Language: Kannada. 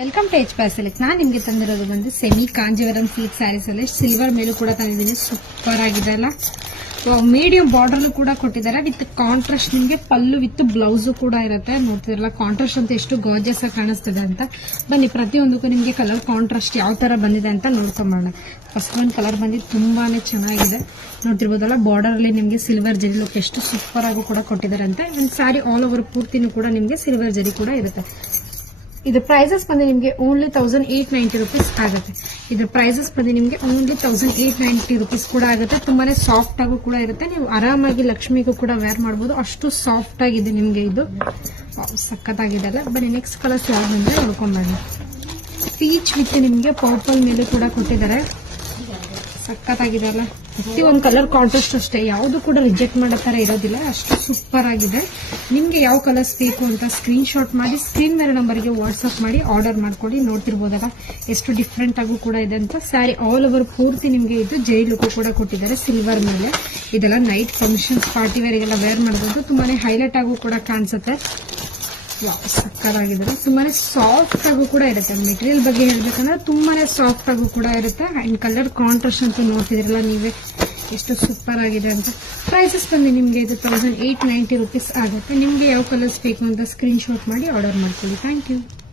Welcome to H ಪ್ಯಾಸೆಲೆಕ್ಸ್. ನಾನು ನಿಮಗೆ ತಂದಿರೋದು ಬಂದು ಸೆಮಿ ಕಾಂಜೀವರಂ ಸಿಲ್ಕ್ ಸ್ಯಾರೀಸ್ ಅಲ್ಲಿ ಸಿಲ್ವರ್ ಮೇಲೂ ಕೂಡ ತಂದಿದ್ದೀನಿ. ಸೂಪರ್ ಆಗಿದೆ ಅಲ್ಲ. ಮೀಡಿಯಂ ಬಾರ್ಡರ್ ಕೂಡ ಕೊಟ್ಟಿದ್ದಾರೆ ವಿತ್ ಕಾಂಟ್ರಾಸ್ಟ್. ನಿಮಗೆ ಪಲ್ಲು ವಿತ್ ಬ್ಲೌಸ್ ಕೂಡ ಇರುತ್ತೆ. ನೋಡ್ತಿರಲ್ಲ ಕಾಂಟ್ರಾಸ್ಟ್ ಅಂತ ಎಷ್ಟು ಗಾರ್ಜಿಯಸ್ ಆಗಿ ಕಾಣಿಸ್ತಿದೆ ಅಂತ. ಬನ್ನಿ ಪ್ರತಿಯೊಂದಕ್ಕೂ ನಿಮಗೆ ಕಲರ್ ಕಾಂಟ್ರಾಸ್ಟ್ ಯಾವ ತರ ಬಂದಿದೆ ಅಂತ ನೋಡ್ಕೊಂಬೋಣ. ಫಸ್ಟ್ ಒಂದು ಕಲರ್ ಬಂದಿದ್ದು ತುಂಬಾನೇ ಚೆನ್ನಾಗಿದೆ. ನೋಡ್ತಿರ್ಬೋದಲ್ಲ ಬಾರ್ಡರ್ ಅಲ್ಲಿ ನಿಮಗೆ ಸಿಲ್ವರ್ ಜರಿ ಲುಕ್ ಎಷ್ಟು ಸೂಪರ್ ಆಗಿ ಕೂಡ ಕೊಟ್ಟಿದ್ದಾರೆ ಅಂತ. ಒಂದು ಸ್ಯಾರಿ ಆಲ್ ಓವರ್ ಪೂರ್ತಿನೂ ಕೂಡ ನಿಮಗೆ ಸಿಲ್ವರ್ ಜರಿ ಕೂಡ ಇರುತ್ತೆ. ಇದ್ರ ಪ್ರೈಸಸ್ ಬಂದು ನಿಮಗೆ ಓನ್ಲಿ 1890 ರೂಪೀಸ್ ಆಗುತ್ತೆ. ಇದ್ರ ಪ್ರೈಸಸ್ ಬಂದು ನಿಮಗೆ ಓನ್ಲಿ 1890 ರೂಪೀಸ್ ಕೂಡ ಆಗುತ್ತೆ. ತುಂಬಾನೇ ಸಾಫ್ಟ್ ಆಗು ಕೂಡ ಇರುತ್ತೆ. ನೀವು ಆರಾಮಾಗಿ ಲಕ್ಷ್ಮಿಗೂ ಕೂಡ ವೇರ್ ಮಾಡಬಹುದು. ಅಷ್ಟು ಸಾಫ್ಟ್ ಆಗಿದೆ ನಿಮಗೆ. ಇದು ಸಖತ್ತಾಗಿದೆ ಅಲ್ಲ. ಬನ್ನಿ ನೆಕ್ಸ್ಟ್ ಕಲರ್ಸ್ ಯಾವ್ದು ಬಂದ್ರೆ ನೋಡ್ಕೊಂಡ್ಬನ್ನಿ. ಪೀಚ್ ವಿತ್ ನಿಮಗೆ ಪರ್ಪಲ್ ಮೇಲೆ ಕೂಡ ಕೊಟ್ಟಿದ್ದಾರೆ. ಸಖತ್ತಾಗಿದೆ ಅಲ್ಲ. ಪ್ರತಿಯೊಂದು ಕಲರ್ ಕಾಂಟ್ರಾಸ್ಟ್ ಅಷ್ಟೇ, ಯಾವುದು ಕೂಡ ರಿಜೆಕ್ಟ್ ಮಾಡೋ ತರ ಇರೋದಿಲ್ಲ. ಅಷ್ಟು ಸೂಪರ್ ಆಗಿದೆ. ನಿಮ್ಗೆ ಯಾವ ಕಲರ್ಸ್ ಬೇಕು ಅಂತ ಸ್ಕ್ರೀನ್ ಶಾಟ್ ಮಾಡಿ ಸ್ಕ್ರೀನ್ ಮೇಲೆ ನಂಬರ್ಗೆ ವಾಟ್ಸ್ಆಪ್ ಮಾಡಿ ಆರ್ಡರ್ ಮಾಡ್ಕೊಳ್ಳಿ. ನೋಡ್ತಿರ್ಬೋದಲ್ಲ ಎಷ್ಟು ಡಿಫ್ರೆಂಟ್ ಆಗೂ ಕೂಡ ಇದೆ ಅಂತ. ಸ್ಯಾರಿ ಆಲ್ ಓವರ್ ಪೂರ್ತಿ ನಿಮ್ಗೆ ಇದು ಜೈ ಲುಕ್ ಕೂಡ ಕೊಟ್ಟಿದ್ದಾರೆ ಸಿಲ್ವರ್ ಮೇಲೆ. ಇದೆಲ್ಲ ನೈಟ್ ಫಂಕ್ಷನ್ಸ್ ಪಾರ್ಟಿ ವೇರ್ಗೆಲ್ಲ ವೇರ್ ಮಾಡಬಹುದು. ತುಂಬಾನೇ ಹೈಲೈಟ್ ಆಗೂ ಕೂಡ ಕಾಣಿಸುತ್ತೆ. ಸಕ್ಕತ್ತಾಗಿದೆ. ತುಂಬಾನೇ ಸಾಫ್ಟ್ ಆಗು ಕೂಡ ಇರುತ್ತೆ. ಮೆಟೀರಿಯಲ್ ಬಗ್ಗೆ ಹೇಳ್ಬೇಕಂದ್ರೆ ತುಂಬಾನೇ ಸಾಫ್ಟ್ ಆಗು ಕೂಡ ಇರುತ್ತೆ. ಅಂಡ್ ಕಲರ್ ಕಾಂಟ್ರಾಸ್ಟ್ ಅಂತ ನೋಡ್ತಿದ್ರಲ್ಲ ನೀವೇ ಎಷ್ಟು ಸೂಪರ್ ಆಗಿದೆ ಅಂತ. ಪ್ರೈಸಸ್ ಬಂದು ನಿಮಗೆ ಇದು 1890 ರೂಪೀಸ್ ಆಗುತ್ತೆ. ನಿಮ್ಗೆ ಯಾವ ಕಲರ್ಸ್ ಬೇಕು ಅಂತ ಸ್ಕ್ರೀನ್ ಶಾಟ್ ಮಾಡಿ ಆರ್ಡರ್ ಮಾಡ್ಕೊಳ್ಳಿ. Thank you.